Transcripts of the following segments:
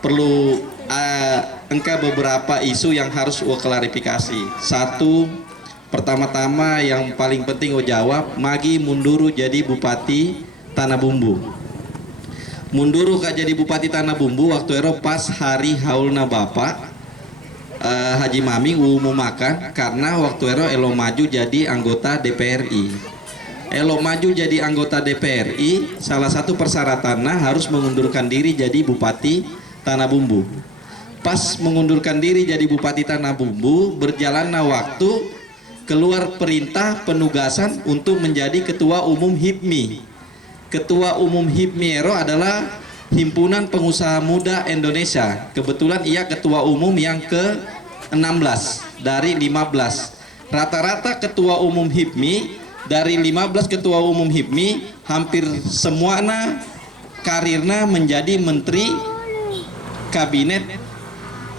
perlu engka beberapa isu yang harus klarifikasi. Satu, pertama-tama yang paling penting jawab, magi munduru jadi Bupati Tanah Bumbu. Munduru kak jadi Bupati Tanah Bumbu waktu itu pas hari haulna Bapak Haji Maming umumakan, karena waktu itu elo maju jadi anggota DPRI. Elo maju jadi anggota DPRI, salah satu persyaratannya harus mengundurkan diri jadi Bupati Tanah Bumbu. Pas mengundurkan diri jadi Bupati Tanah Bumbu, berjalannya waktu, keluar perintah penugasan untuk menjadi Ketua Umum HIPMI. Ketua Umum HIPMI Ero adalah Himpunan Pengusaha Muda Indonesia. Kebetulan ia Ketua Umum yang ke-16 dari 15. Rata-rata Ketua Umum HIPMI dari 15 Ketua Umum HIPMI hampir semuanya karirnya menjadi Menteri Kabinet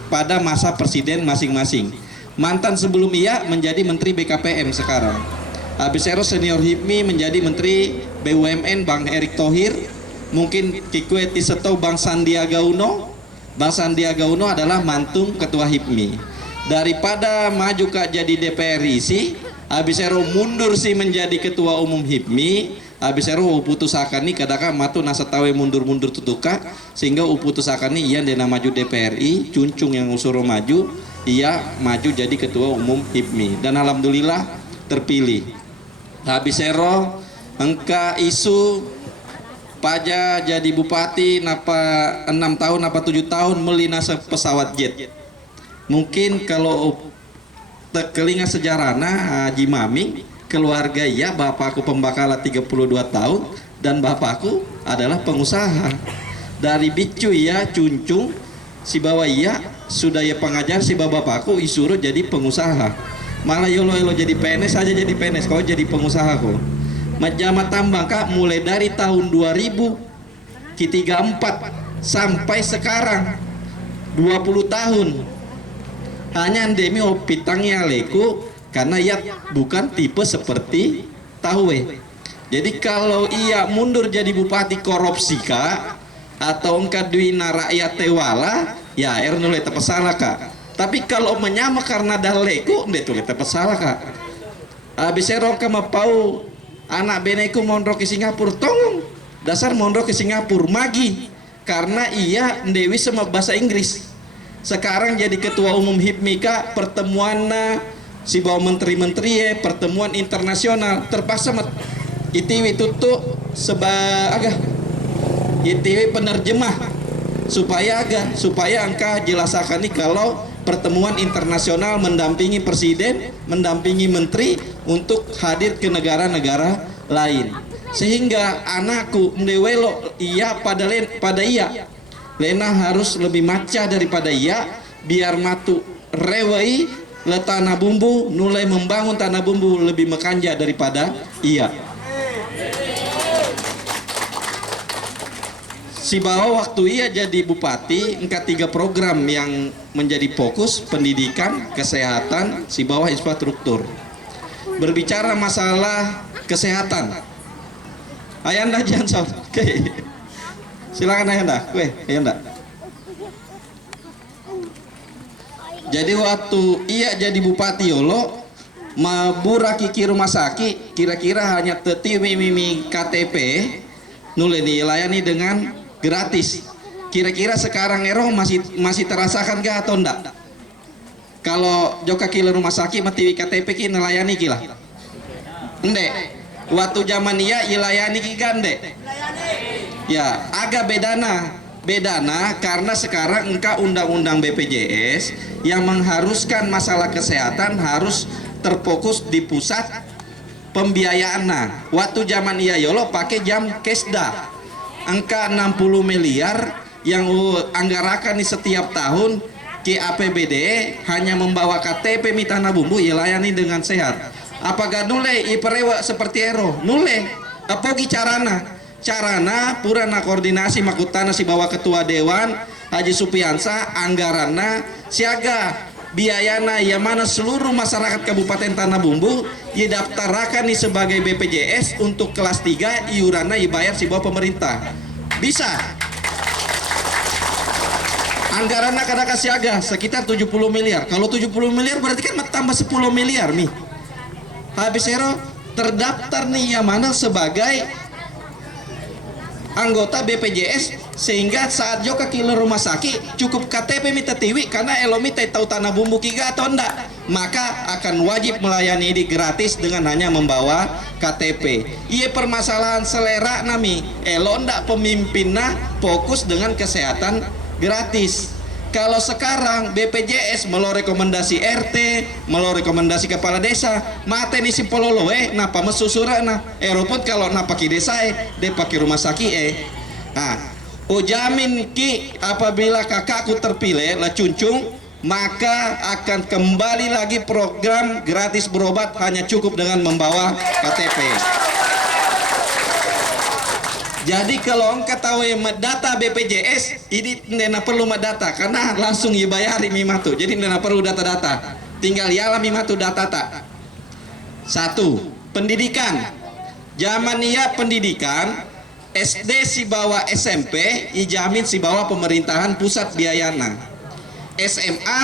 pada masa Presiden masing-masing. Mantan sebelum ia menjadi Menteri BKPM sekarang. Habis itu senior HIPMI menjadi Menteri BUMN Bang Erick Thohir. Mungkin Kikwe Tiseto Bang Sandiaga Uno. Bang Sandiaga Uno adalah mantung Ketua HIPMI. Daripada maju kak jadi DPR isi, habis itu mundur sih menjadi Ketua Umum HIPMI. Habis itu uputusakan nih kadang matu nasa tawe mundur-mundur tutuka, sehingga uputusakan nih ia dena maju DPRI, cuncung yang usuro maju, ia maju jadi Ketua Umum HIPMI dan alhamdulillah terpilih. Habis ero engka isu paja jadi bupati napa 6 tahun napa 7 tahun melina pesawat jet. Mungkin kalau tekelinga sejarahna Haji Maming, keluarga ia, bapakku pembakala 32 tahun dan bapakku adalah pengusaha. Dari bicu ia cuncung si bawa ia sudah ya pengajar, si bapakku isuro jadi pengusaha. Malah yolo jadi PNS aja, jadi PNS kau jadi pengusaha kok. Majama tambang kak mulai dari tahun 2000 K34 sampai sekarang 20 tahun hanya demi opitangnya leku, karena ia bukan tipe seperti Tawe. Jadi kalau ia mundur jadi bupati korupsi kak atau engkau duina rakyat tewala, ya nulai terpesalah kak. Tapi kalau menyama karena daleku, dia tulis terpesalah kak. Habis roka mapau anak beneku mondok ke Singapura, tolong dasar mondok ke Singapura magi karena ia dewi sama bahasa Inggris. Sekarang jadi Ketua Umum HIPMI kak, pertemuannya si bawa menteri-menteri pertemuan internasional terpaksa ITW tutup agak ITW penerjemah supaya angka jelasakan nih kalau pertemuan internasional mendampingi presiden, mendampingi menteri untuk hadir ke negara-negara lain. Sehingga anakku mdewelo iya pada iya Lena harus lebih maca daripada iya, biar matu rewei le Tanah Bumbu mulai membangun Tanah Bumbu lebih mekanja daripada iya. Si bawa waktu ia jadi bupati, engka 3 program yang menjadi fokus: pendidikan, kesehatan, si bawah infrastruktur. Berbicara masalah kesehatan, Ayanda Jansson, oke, silakan Ayanda, Ayanda. Jadi waktu ia jadi bupati yolo, mabura kiki rumah sakit, kira-kira hanya teti mimi KTP, nule dilayani dengan gratis. Kira-kira sekarang ero masih terasakan gak atau enggak? Kalau joka kila rumah sakit mati KTP ki nelayani kila. Ende. Waktu zaman iya ilayani ki gande. Ya, agak bedana karena sekarang engkau undang-undang BPJS yang mengharuskan masalah kesehatan harus terfokus di pusat pembiayaan. Waktu zaman iya yolo pakai jam kesda. Angka 60 miliar yang anggarakan di setiap tahun ke APBD hanya membawa KTP Tanah Bumbu ya layani dengan sehat. Apakah nule iperewa seperti ero nule apa carana purana koordinasi makutana si bawa ketua dewan Haji Supiansa anggarana siaga biayana ya mana seluruh masyarakat Kabupaten Tanah Bumbu didaftarkan nih sebagai BPJS untuk kelas 3 iurannya dibayar si bawah pemerintah. Bisa Anggaran kada kasih agak sekitar 70 miliar. Kalau 70 miliar berarti kan tambah 10 miliar nih. Habis ero terdaftar nih yang mana sebagai anggota BPJS, sehingga saat joka kilo rumah sakit cukup KTP minta tiwi karena elomi tahu tanah bumbu kiga atau enggak, maka akan wajib melayani ini gratis dengan hanya membawa KTP. Iya permasalahan selera nami elo enggak pemimpinnya fokus dengan kesehatan gratis. Kalau sekarang BPJS melalui rekomendasi RT, melalui rekomendasi kepala desa, mate ni si pololoe, napa mesusura na, eropot kalau napa ki desa de pakai rumah sakit Nah, ujamin ki apabila kakakku terpilih lah cuncung, maka akan kembali lagi program gratis berobat hanya cukup dengan membawa KTP. Jadi kalau engkau tahu data BPJS ini tidak perlu data karena langsung dibayari mimatu. Jadi tidak perlu data-data. Tinggal ialah mimatu data tak. Satu, pendidikan. Zaman ia pendidikan SD si bawah SMP ijamin si bawah pemerintahan pusat biayana. SMA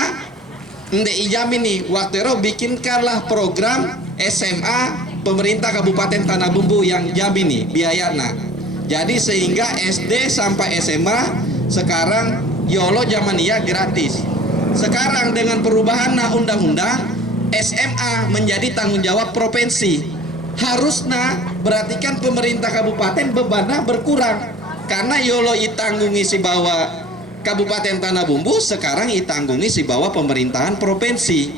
ndek ijamin nih waktu itu bikinkanlah program SMA pemerintah Kabupaten Tanah Bumbu yang jamin nih biayana. Jadi sehingga SD sampai SMA sekarang YOLO zaman ia gratis. Sekarang dengan perubahan undang-undang SMA menjadi tanggung jawab provinsi. Harusnya berarti kan pemerintah kabupaten bebannya berkurang karena YOLO ditanggungi si bawah Kabupaten Tanah Bumbu, sekarang ditanggungi si bawah pemerintahan provinsi.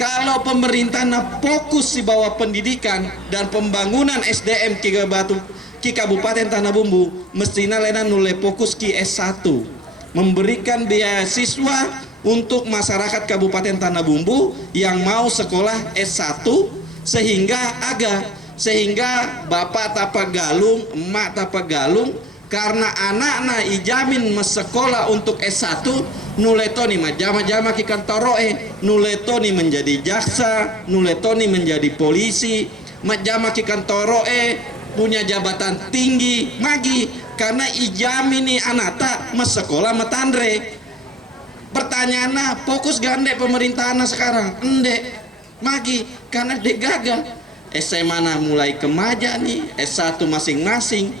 Kalau pemerintah fokus si bawah pendidikan dan pembangunan SDM ki Kabupaten Tanah Bumbu, mestinya lena nule fokus ki S1, memberikan beasiswa untuk masyarakat Kabupaten Tanah Bumbu yang mau sekolah S1 sehingga bapak tapak galung, emak tapak galung, karena anak-anak ijamin sekolah untuk S1 nuletoni majama-jama ki kantoroe, nuletoni menjadi jaksa, nuletoni menjadi polisi, majama ki kantoroe punya jabatan tinggi magi karena ijamin nih anata sekolah metandre. Pertanyaannya fokus gande pemerintahan sekarang endek magi karena dek gagal. SMA mulai kemaja nih S1 masing-masing.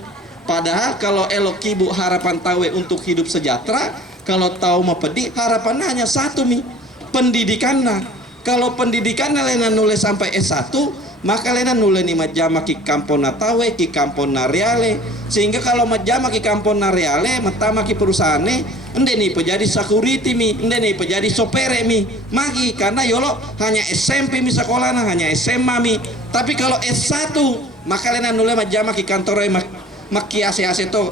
Padahal kalau elok ibu harapan tawe untuk hidup sejahtera, kalau tahu mau pedih harapannya hanya satu nih, pendidikannya. Kalau pendidikannya lena nulis sampai S1, maka lena nulis nih majama ki kampona tawe ki kampona reale, sehingga kalau majama ki kampona reale metama ki perusahaan ende nih penjadi security mi, ende nih penjadi sopere mi magi karena yolo hanya SMP mi sekolahnya, hanya SMA mi. Tapi kalau S1 maka lena nulis majama ki kantoro maki ase-ase to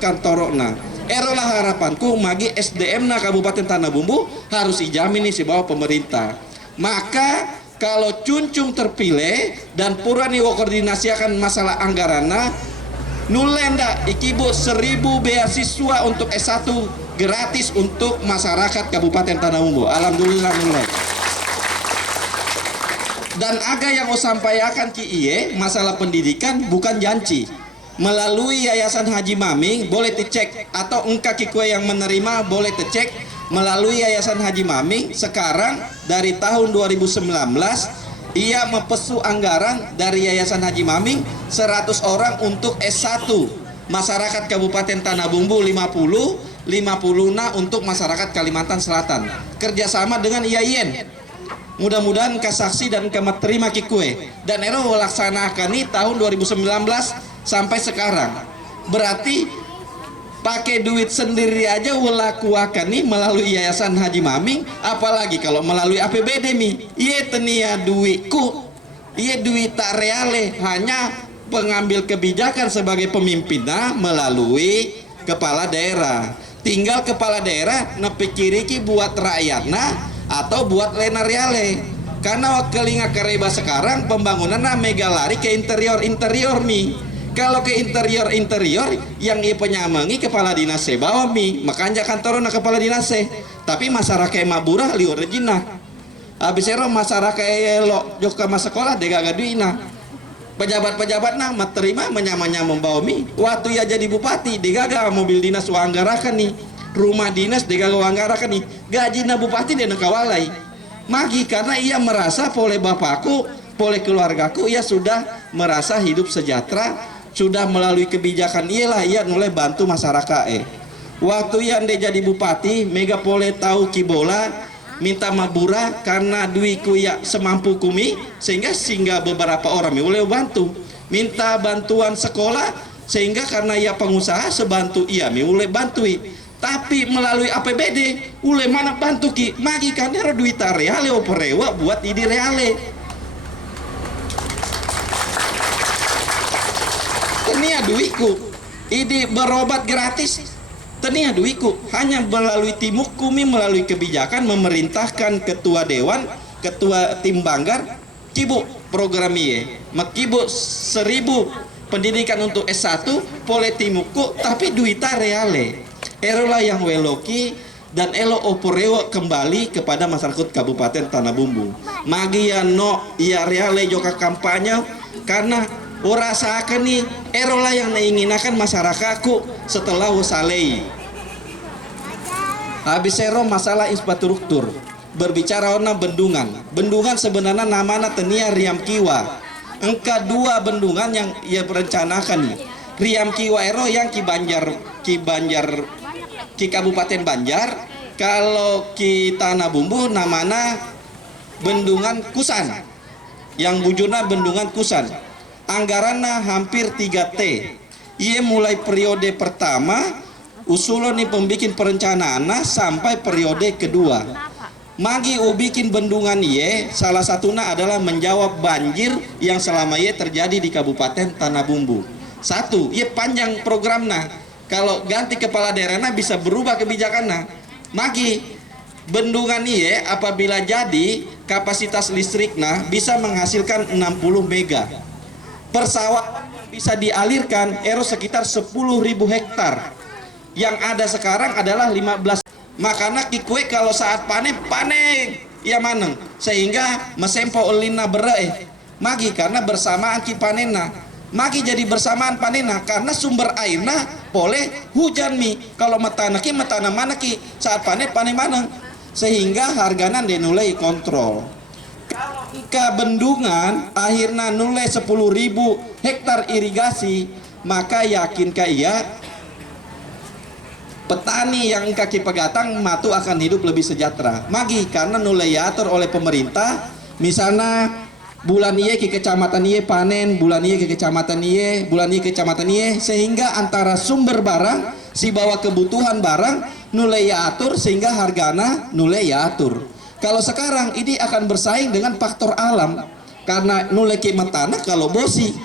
kantorona. Erolah harapanku magi SDM na Kabupaten Tanah Bumbu harus dijamin nih si bawah pemerintah. Maka kalau cuncung terpilih dan purani koordinasikan masalah anggarana, nulenda ikibu 1000 beasiswa untuk S1 gratis untuk masyarakat Kabupaten Tanah Bumbu. Alhamdulillah mulai. Dan aga yang mau sampaikan ki iye masalah pendidikan bukan janji. Melalui Yayasan Haji Maming boleh dicek, atau engkau kikwe yang menerima boleh dicek melalui Yayasan Haji Maming. Sekarang dari tahun 2019 ia mempesu anggaran dari Yayasan Haji Maming 100 orang untuk S1 masyarakat Kabupaten Tanah Bumbu, 50 na untuk masyarakat Kalimantan Selatan, kerjasama dengan IAIN. Mudah-mudahan kasaksi dan kemat terima kikwe dan ero melaksanakan ini tahun 2019 sampai sekarang. Berarti pakai duit sendiri aja walakuakan nih melalui Yayasan Haji Maming, apalagi kalau melalui APBD mi. Iya tenia duitku, iya duit tak reale, hanya pengambil kebijakan sebagai pemimpinnya melalui kepala daerah. Tinggal kepala daerah nepikiriki buat rakyatnya atau buat lena reale. Karena kelinga kereba sekarang pembangunan mega lari ke interior mi. Kalau ke interior yang ia penyamangi kepala dinas bawa mi, makanya kantor na kepala dinas tapi masyarakat maburah liur rejina. Habis ero masyarakat lo joka mas sekolah dega gaduina. Pejabat-pejabat terima menyamanya membawa mi. Waktu ia jadi bupati digaga mobil dinas uanggarakan nih. rumah dinas di Gawangara kan nih gaji na bupati dia kawalai magi karena ia merasa oleh bapakku oleh keluargaku ia sudah merasa hidup sejahtera sudah melalui kebijakan ia mulai bantu masyarakat waktu yang dia jadi bupati mega pole tahu kibola minta mabura karena duiku ya semampu kumi sehingga beberapa orang boleh bantu minta bantuan sekolah sehingga karena ia pengusaha sebantu ia boleh bantui tapi melalui APBD ule mana bantu ki magi karena duit reale operewa buat ini reale tenia duitku ini berobat gratis tenia duitku hanya melalui timuk kumi melalui kebijakan memerintahkan ketua dewan ketua tim banggar kibu program iye makibu 1000 pendidikan untuk S1 pole timukku tapi duita reale erolah yang weloki dan elo oporeo kembali kepada masyarakat Kabupaten Tanah Bumbu magi ya no ya reale joka kampanye karena ora seakan nih erolah yang diinginkan masyarakatku setelah usalei habis ero masalah infrastruktur berbicara ona bendungan sebenarnya namanya tenia Riam Kiwa engka 2 bendungan yang ia berencanakan nih Riam Kiwa ero yang Ki Kabupaten Banjar kalau Ki Tanah Bumbu namanya Bendungan Kusan yang bujurna Bendungan Kusan anggarannya hampir 3T ia mulai periode pertama usulan nih pembikin perencanaan sampai periode kedua magi bikin bendungan iye salah satunya adalah menjawab banjir yang selama iye terjadi di Kabupaten Tanah Bumbu satu ia panjang programnya kalau ganti kepala daerahnya bisa berubah kebijakannya magi bendungan iye apabila jadi kapasitas listriknya bisa menghasilkan 60 mega persawahan bisa dialirkan sekitar 10.000 hektar yang ada sekarang adalah 15 makanya kikue kalau saat panen ya maneng sehingga mesempo elina bere magi karena bersamaan ki panena magi jadi bersamaan panena karena sumber airna boleh hujan mi kalau metana mana ki saat panen mana sehingga hargana dinulai kontrol kalau ke bendungan akhirnya nulai 10.000 hektar irigasi maka yakinkah ia petani yang kaki pegatang matu akan hidup lebih sejahtera magi karena nulai diatur oleh pemerintah misalnya bulan iye ke kecamatan iye panen bulan iye ke kecamatan iye bulan iye ke kecamatan iye sehingga antara sumber barang si bawa kebutuhan barang nulai diatur sehingga hargana nulai diatur kalau sekarang ini akan bersaing dengan faktor alam karena nulai ki tanah kalau bosi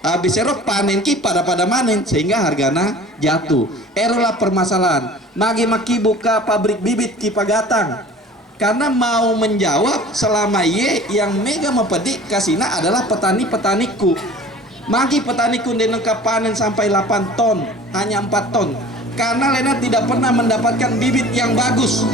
habis panen ki pada manen sehingga hargana jatuh erolah permasalahan maki buka pabrik bibit ki pagatang karena mau menjawab selama ye yang mega mempedik kasina adalah petani-petaniku maki petaniku denengkap panen sampai 8 ton hanya 4 ton karena Lena tidak pernah mendapatkan bibit yang bagus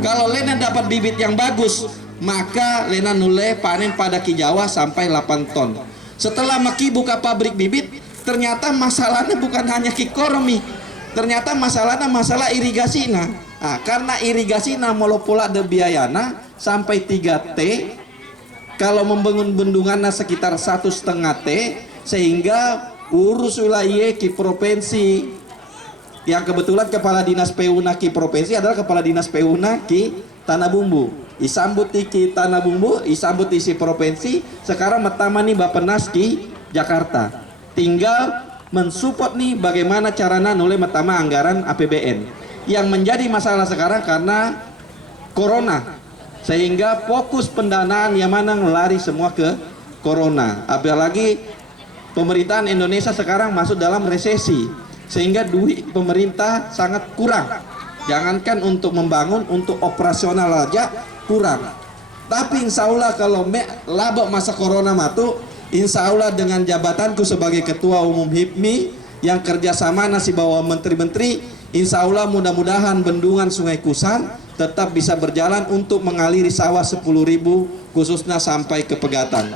kalau Lena dapat bibit yang bagus maka Lena nulai panen pada ki Jawa sampai 8 ton setelah maki buka pabrik bibit ternyata masalahnya bukan hanya kikoromi ternyata masalahnya masalah irigasi karena irigasi molo pula de biayana sampai 3T kalau membangun bendungannya sekitar 1,5 T sehingga urus wilayah ki provinsi yang kebetulan kepala dinas PU-na ki provinsi adalah kepala dinas PU-na ki Tanah Bumbu isambut ki Tanah Bumbu isambut isi provinsi sekarang pertama nih Bapenas ki Jakarta tinggal mensupport nih bagaimana caranya nulai pertama anggaran APBN yang menjadi masalah sekarang karena corona sehingga fokus pendanaan yang mana lari semua ke corona apalagi pemerintahan Indonesia sekarang masuk dalam resesi sehingga duit pemerintah sangat kurang jangankan untuk membangun untuk operasional aja kurang tapi insya Allah kalau labak masa corona matu insya Allah dengan jabatanku sebagai ketua umum HIPMI yang kerjasama nasi bawa menteri-menteri insya Allah mudah-mudahan bendungan Sungai Kusan tetap bisa berjalan untuk mengaliri sawah 10.000 khususnya sampai ke Pegatang.